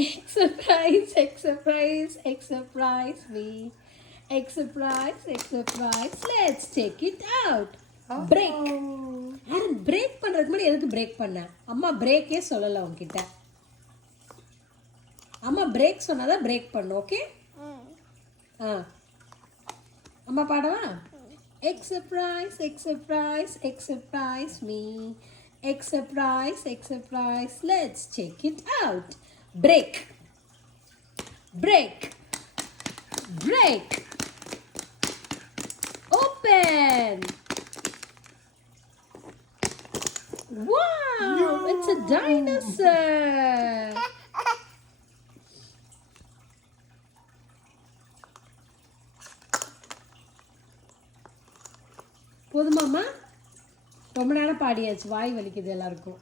Egg surprise, egg surprise, egg surprise me. Egg surprise, egg surprise. Let's take it out. Break. யாரும் பிரேக் பண்றதுக்கு முன்னாடி எதுக்கு பிரேக் பண்ண? அம்மா பிரேக்கே சொல்லல உன்கிட்ட. அம்மா பிரேக் சொன்னாதான் பிரேக் பண்ணும், ஓகே? அம்மா பாடவா? Egg surprise, egg surprise, egg surprise me. Egg surprise, egg surprise. Let's check it out. Break. Break. Break. Open. Wow, it's a dinosaur. போதுமாம்மா? ரொம்ப நேரம் பாடியாச்சு, வாய் வலிக்குது எல்லாருக்கும்.